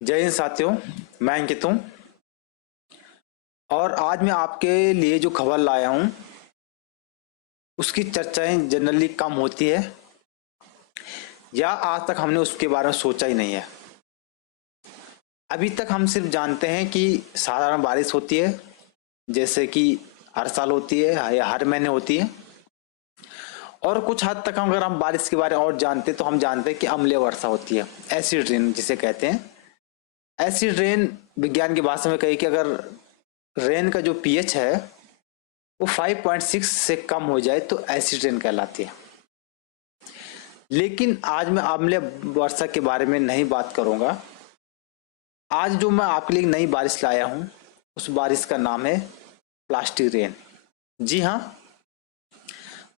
जय हिंद साथियों। मैं अंकित हूँ और आज मैं आपके लिए जो खबर लाया हूँ उसकी चर्चाएं जनरली कम होती है या आज तक हमने उसके बारे में सोचा ही नहीं है। अभी तक हम सिर्फ जानते हैं कि साधारण बारिश होती है, जैसे कि हर साल होती है या हर महीने होती है। और कुछ हद तक अगर हम बारिश के बारे में और जानते तो हम जानते हैं कि अम्लीय वर्षा होती है, एसिड रेन जिसे कहते हैं। एसिड रेन विज्ञान की भाषा में कही कि अगर रेन का जो पीएच है वो 5.6 से कम हो जाए तो एसिड रेन कहलाती है। लेकिन आज मैं अम्लीय वर्षा के बारे में नहीं बात करूंगा। आज जो मैं आपके लिए नई बारिश लाया हूं उस बारिश का नाम है प्लास्टिक रेन। जी हाँ,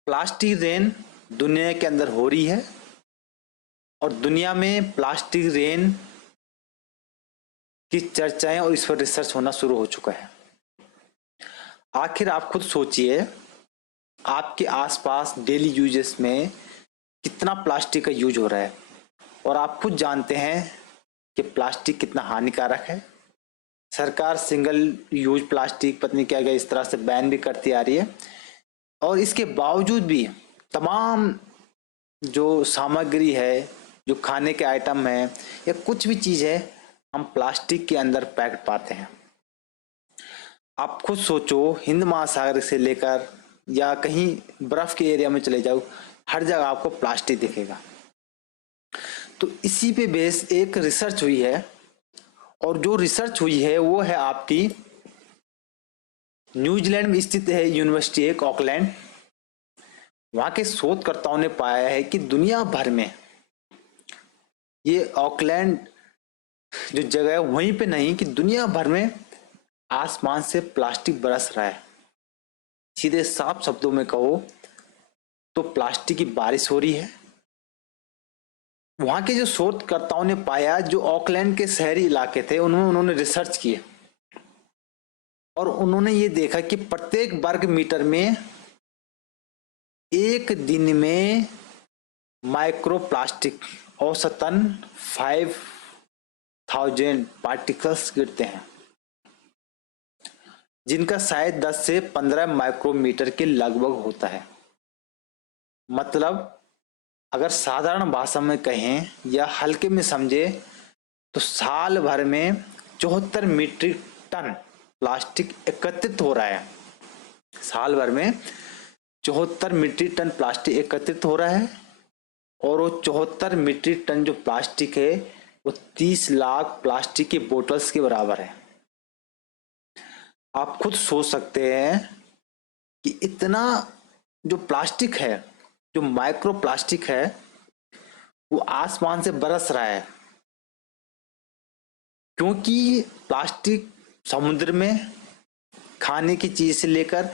प्लास्टिक रेन दुनिया के अंदर हो रही है और दुनिया में प्लास्टिक रेन की चर्चाएं और इस पर रिसर्च होना शुरू हो चुका है। आखिर आप खुद सोचिए, आपके आसपास डेली यूजेस में कितना प्लास्टिक का यूज हो रहा है और आप खुद जानते हैं कि प्लास्टिक कितना हानिकारक है। सरकार सिंगल यूज प्लास्टिक पत्नी क्या क्या इस तरह से बैन भी करती आ रही है और इसके बावजूद भी तमाम जो सामग्री है, जो खाने के आइटम है या कुछ भी चीज है, हम प्लास्टिक के अंदर पैक पाते हैं। आप खुद सोचो, हिंद महासागर से लेकर या कहीं बर्फ के एरिया में चले जाओ, हर जगह आपको प्लास्टिक दिखेगा। तो इसी पे बेस एक रिसर्च हुई है और जो रिसर्च हुई है वो है आपकी न्यूजीलैंड में स्थित है यूनिवर्सिटी एक ऑकलैंड। वहां के शोधकर्ताओं ने पाया है कि दुनिया भर में ये ऑकलैंड जो जगह है वहीं पे नहीं कि दुनिया भर में आसमान से प्लास्टिक बरस रहा है। सीधे साफ शब्दों में कहो तो प्लास्टिक की बारिश हो रही है। वहां के जो शोधकर्ताओं ने पाया, जो ऑकलैंड के शहरी इलाके थे उन्होंने रिसर्च किए और उन्होंने ये देखा कि प्रत्येक वर्ग मीटर में एक दिन में माइक्रो प्लास्टिक औसतन 5000 पार्टिकल्स गिरते हैं, जिनका साइज 10 से 15 माइक्रोमीटर के लगभग होता है। मतलब अगर साधारण भाषा में कहें या हल्के में समझे तो साल भर में 74 मीट्रिक टन प्लास्टिक एकत्रित हो रहा है। साल भर में 74 मीट्रिक टन प्लास्टिक एकत्रित हो रहा है और वो 74 मीट्रिक टन जो प्लास्टिक है वो 30 लाख प्लास्टिक की बोतल्स के बराबर है। आप खुद सोच सकते हैं कि इतना जो प्लास्टिक है, जो माइक्रो प्लास्टिक है, वो आसमान से बरस रहा है। क्योंकि प्लास्टिक समुद्र में, खाने की चीज से लेकर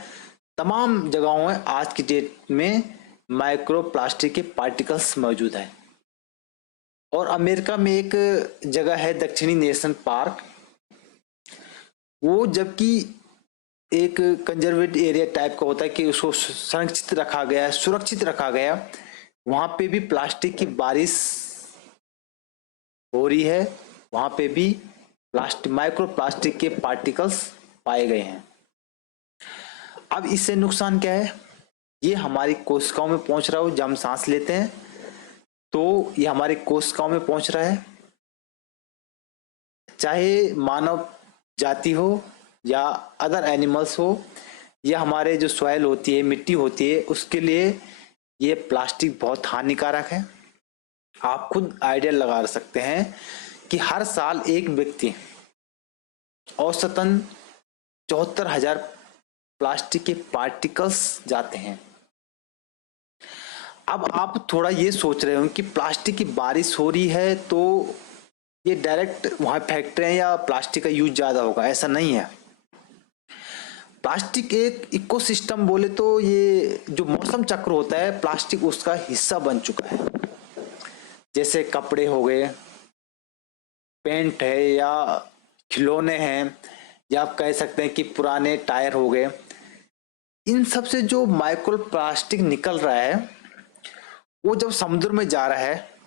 तमाम जगहों में आज की डेट में माइक्रो प्लास्टिक के पार्टिकल्स मौजूद है। और अमेरिका में एक जगह है दक्षिणी नेशनल पार्क, वो जबकि एक कंजर्वेटिव एरिया टाइप का होता है कि उसको संरक्षित रखा गया है, सुरक्षित रखा गया, वहां पे भी प्लास्टिक की बारिश हो रही है। वहां पे भी प्लास्टिक, माइक्रो प्लास्टिक के पार्टिकल्स पाए गए हैं। अब इससे नुकसान क्या है? ये हमारी कोशिकाओं में पहुंच रहा हो। जब हम सांस लेते हैं तो ये हमारी कोशिकाओं में पहुंच रहा है। चाहे मानव जाति हो या अदर एनिमल्स हो या हमारे जो सॉइल होती है, मिट्टी होती है, उसके लिए ये प्लास्टिक बहुत हानिकारक है। आप खुद आइडिया लगा सकते हैं कि हर साल एक व्यक्ति औसतन 74,000 प्लास्टिक के पार्टिकल्स जाते हैं। अब आप थोड़ा ये सोच रहे हो कि प्लास्टिक की बारिश हो रही है तो ये डायरेक्ट वहां फेंकते हैं या प्लास्टिक का यूज ज्यादा होगा, ऐसा नहीं है। प्लास्टिक एक इकोसिस्टम बोले तो ये जो मौसम चक्र होता है, प्लास्टिक उसका हिस्सा बन चुका है। जैसे कपड़े हो गए, पेंट है या खिलौने हैं, या आप कह सकते हैं कि पुराने टायर हो गए, इन सब से जो माइक्रो प्लास्टिक निकल रहा है वो जब समुद्र में जा रहा है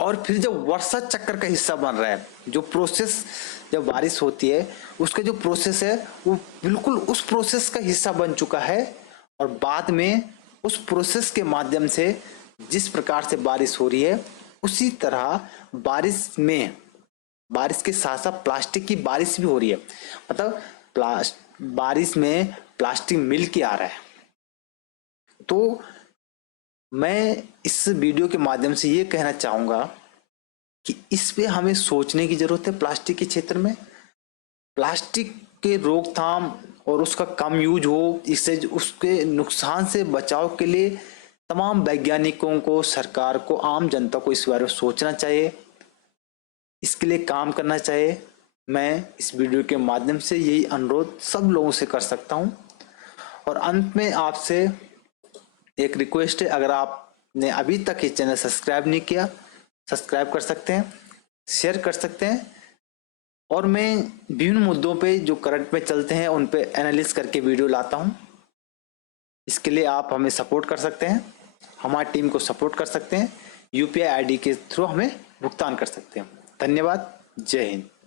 और फिर जब वर्षा चक्र का हिस्सा बन रहा है, जो प्रोसेस जब बारिश होती है उसका जो प्रोसेस है वो बिल्कुल उस प्रोसेस का हिस्सा बन चुका है। और बाद में उस प्रोसेस के माध्यम से जिस प्रकार से बारिश हो रही है उसी तरह बारिश के साथ साथ प्लास्टिक की बारिश भी हो रही है। मतलब बारिश में प्लास्टिक मिल के आ रहा है। तो मैं इस वीडियो के माध्यम से ये कहना चाहूंगा कि इस पे हमें सोचने की जरूरत है। प्लास्टिक के क्षेत्र में प्लास्टिक के रोकथाम और उसका कम यूज हो, इससे उसके नुकसान से बचाव के लिए तमाम वैज्ञानिकों को, सरकार को, आम जनता को इस बारे में सोचना चाहिए, इसके लिए काम करना चाहिए। मैं इस वीडियो के माध्यम से यही अनुरोध सब लोगों से कर सकता हूं। और अंत में आपसे एक रिक्वेस्ट है, अगर आपने अभी तक ये चैनल सब्सक्राइब नहीं किया, सब्सक्राइब कर सकते हैं, शेयर कर सकते हैं। और मैं विभिन्न मुद्दों पे जो करंट में चलते हैं उन पे एनालिसिस करके वीडियो लाता हूं। इसके लिए आप हमें सपोर्ट कर सकते हैं, हमारी टीम को सपोर्ट कर सकते हैं, यूपीआई आईडी के थ्रू हमें भुगतान कर सकते हैं। धन्यवाद। जय हिंद।